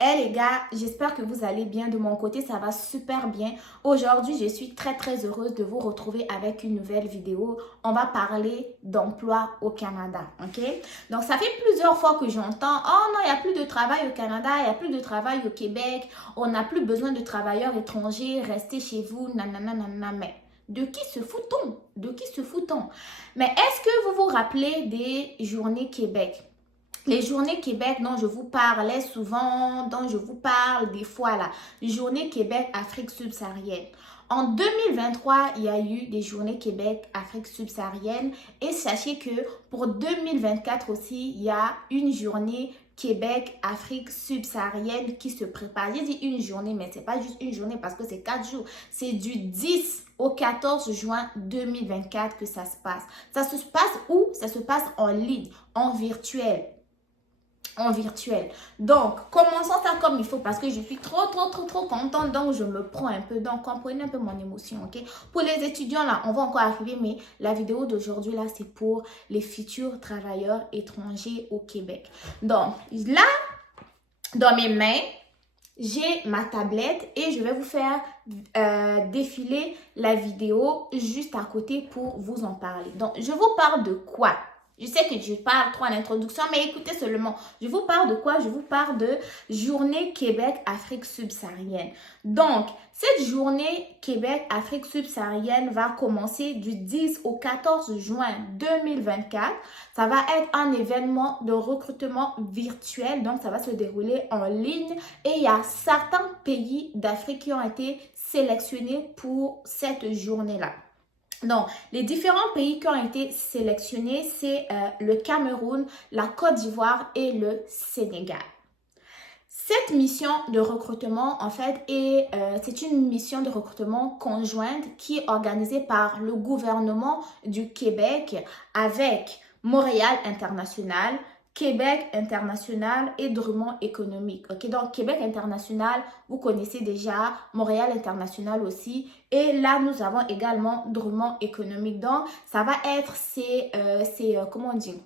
Hey les gars, j'espère que vous allez bien. De mon côté, ça va super bien. Aujourd'hui, je suis très heureuse de vous retrouver avec une nouvelle vidéo. On va parler d'emploi au Canada, ok? Donc, ça fait plusieurs fois que j'entends, oh non, il n'y a plus de travail au Canada, il n'y a plus de travail au Québec, on n'a plus besoin de travailleurs étrangers, restez chez vous, nanana, nanana. Mais de qui se fout-on? De qui se fout-on? Mais est-ce que vous vous rappelez des journées Québec? Les journées Québec dont je vous parlais souvent, dont je vous parle des fois là, les journées Québec Afrique subsaharienne. En 2023, il y a eu des journées Québec Afrique subsaharienne et sachez que pour 2024 aussi, il y a une journée Québec Afrique subsaharienne qui se prépare. J'ai dit une journée, mais c'est pas juste une journée parce que c'est 4 jours. C'est du 10 au 14 juin 2024 que ça se passe. Ça se passe où? Ça se passe en ligne, en virtuel. Donc, commençons ça comme il faut parce que je suis trop contente. Donc, je me prends un peu. Donc, comprenez un peu mon émotion, ok? Pour les étudiants, là, on va encore arriver, mais la vidéo d'aujourd'hui, là, c'est pour les futurs travailleurs étrangers au Québec. Donc, là, dans mes mains, j'ai ma tablette et je vais vous faire défiler la vidéo juste à côté pour vous en parler. Donc, je vous parle de quoi? Je sais que je parle trop en introduction, mais écoutez seulement. Je vous parle de quoi? Je vous parle de Journée Québec-Afrique subsaharienne. Donc, cette journée Québec-Afrique subsaharienne va commencer du 10 au 14 juin 2024. Ça va être un événement de recrutement virtuel, donc ça va se dérouler en ligne. Et il y a certains pays d'Afrique qui ont été sélectionnés pour cette journée-là. Donc, les différents pays qui ont été sélectionnés, c'est le Cameroun, la Côte d'Ivoire et le Sénégal. Cette mission de recrutement, en fait, c'est une mission de recrutement conjointe qui est organisée par le gouvernement du Québec avec Montréal International, Québec International et Drummond Économique. Ok, donc Québec International, vous connaissez déjà, Montréal International aussi. Et là, nous avons également Drummond Économique. Donc, ça va être comment on dit?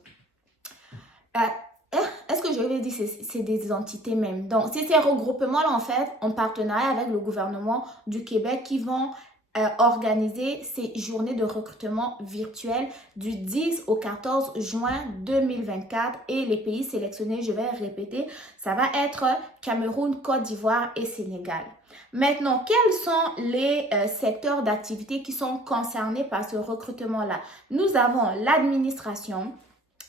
Est-ce que je vais dire c'est des entités même? Donc, c'est ces regroupements-là, en fait, en partenariat avec le gouvernement du Québec qui vont organiser ces journées de recrutement virtuel du 10 au 14 juin 2024 et les pays sélectionnés, je vais répéter, ça va être Cameroun, Côte d'Ivoire et Sénégal. Maintenant, quels sont les secteurs d'activité qui sont concernés par ce recrutement-là? Nous avons l'administration,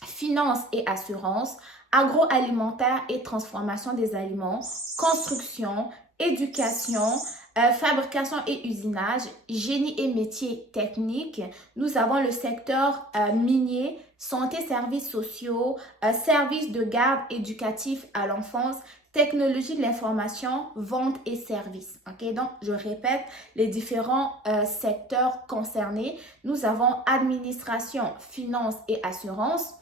finance et assurance, agroalimentaire et transformation des aliments, construction, éducation, fabrication et usinage, génie et métiers techniques. Nous avons le secteur minier, santé, services sociaux, services de garde éducatif à l'enfance, technologie de l'information, vente et services. Ok, donc je répète les différents secteurs concernés. Nous avons administration, finance et assurance,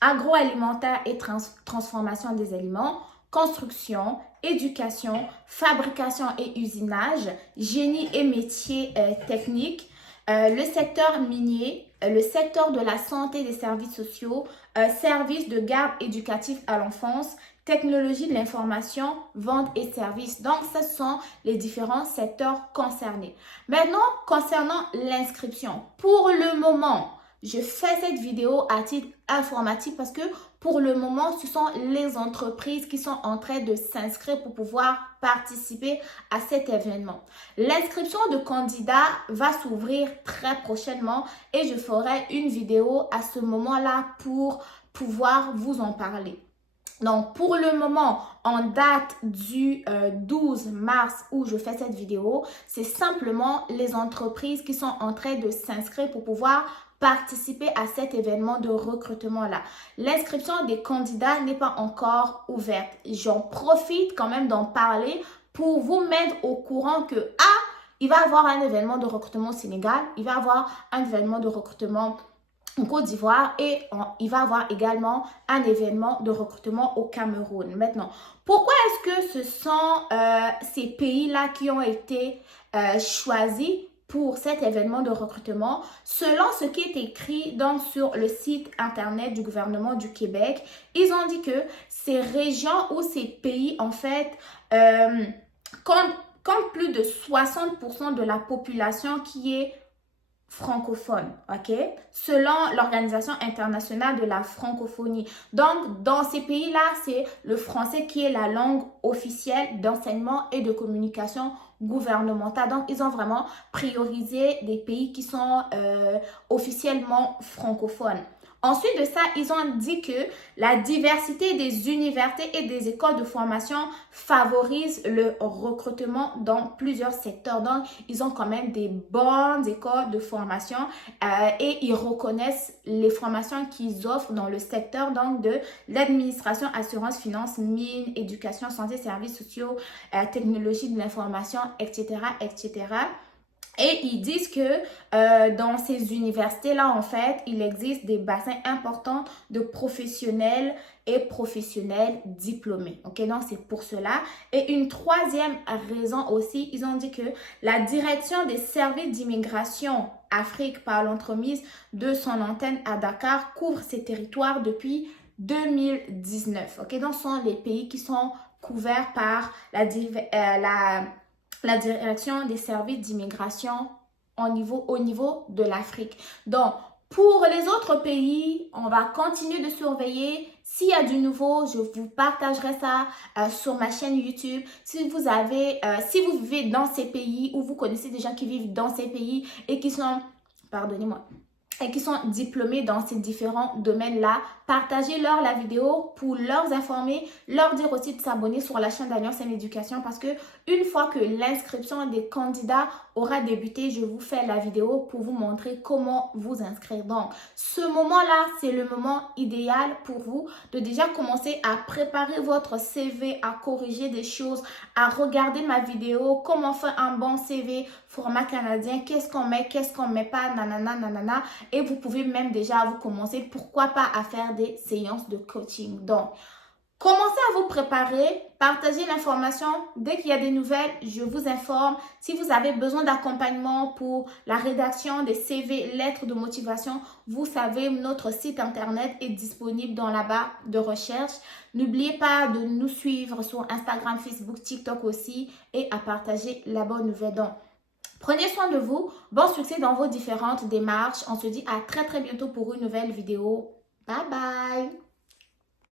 agroalimentaire et transformation des aliments, construction, éducation, fabrication et usinage, génie et métiers techniques, le secteur minier, le secteur de la santé et des services sociaux, services de garde éducatif à l'enfance, technologie de l'information, vente et services. Donc, ce sont les différents secteurs concernés. Maintenant, concernant l'inscription, pour le moment, je fais cette vidéo à titre informatif parce que pour le moment, ce sont les entreprises qui sont en train de s'inscrire pour pouvoir participer à cet événement. L'inscription de candidats va s'ouvrir très prochainement et je ferai une vidéo à ce moment-là pour pouvoir vous en parler. Donc, pour le moment, en date du 12 mars où je fais cette vidéo, c'est simplement les entreprises qui sont en train de s'inscrire pour pouvoir participer à cet événement de recrutement-là. L'inscription des candidats n'est pas encore ouverte. J'en profite quand même d'en parler pour vous mettre au courant que, il va y avoir un événement de recrutement au Sénégal, il va y avoir un événement de recrutement en Côte d'Ivoire et il va y avoir également un événement de recrutement au Cameroun. Maintenant, pourquoi est-ce que ce sont ces pays-là qui ont été choisis pour cet événement de recrutement, selon ce qui est écrit donc sur le site internet du gouvernement du Québec, ils ont dit que ces régions ou ces pays, en fait, comptent plus de 60% de la population qui est francophone, ok? Selon l'Organisation internationale de la francophonie. Donc, dans ces pays-là, c'est le français qui est la langue officielle d'enseignement et de communication gouvernementale. Donc, ils ont vraiment priorisé des pays qui sont officiellement francophones. Ensuite de ça, ils ont dit que la diversité des universités et des écoles de formation favorise le recrutement dans plusieurs secteurs. Donc, ils ont quand même des bonnes écoles de formation et ils reconnaissent les formations qu'ils offrent dans le secteur donc de l'administration, assurance, finance, mine, éducation, santé, services sociaux, technologie de l'information, etc., etc. Et ils disent que dans ces universités-là, en fait, il existe des bassins importants de professionnels et professionnels diplômés. OK, donc c'est pour cela. Et une troisième raison aussi, ils ont dit que la direction des services d'immigration Afrique par l'entremise de son antenne à Dakar couvre ces territoires depuis 2019. OK, donc ce sont les pays qui sont couverts par la direction des services d'immigration au niveau de l'Afrique. Donc, pour les autres pays, on va continuer de surveiller. S'il y a du nouveau, je vous partagerai ça sur ma chaîne YouTube. Si vous vivez dans ces pays ou vous connaissez des gens qui vivent dans ces pays et qui sont, pardonnez-moi, et qui sont diplômés dans ces différents domaines-là, partagez-leur la vidéo pour leur informer, leur dire aussi de s'abonner sur la chaîne d'Alliance en Éducation parce que une fois que l'inscription des candidats aura débuté, je vous fais la vidéo pour vous montrer comment vous inscrire. Donc, ce moment-là, c'est le moment idéal pour vous de déjà commencer à préparer votre CV, à corriger des choses, à regarder ma vidéo, comment faire un bon CV format canadien, qu'est-ce qu'on met pas, nanana, nanana. Et vous pouvez même déjà vous commencer, pourquoi pas, à faire des séances de coaching. Donc, commencez à vous préparer, partagez l'information. Dès qu'il y a des nouvelles, je vous informe. Si vous avez besoin d'accompagnement pour la rédaction des CV, lettres de motivation, vous savez, notre site internet est disponible dans la barre de recherche. N'oubliez pas de nous suivre sur Instagram, Facebook, TikTok aussi et à partager la bonne nouvelle. Donc, prenez soin de vous. Bon succès dans vos différentes démarches. On se dit à très très bientôt pour une nouvelle vidéo. Bye bye!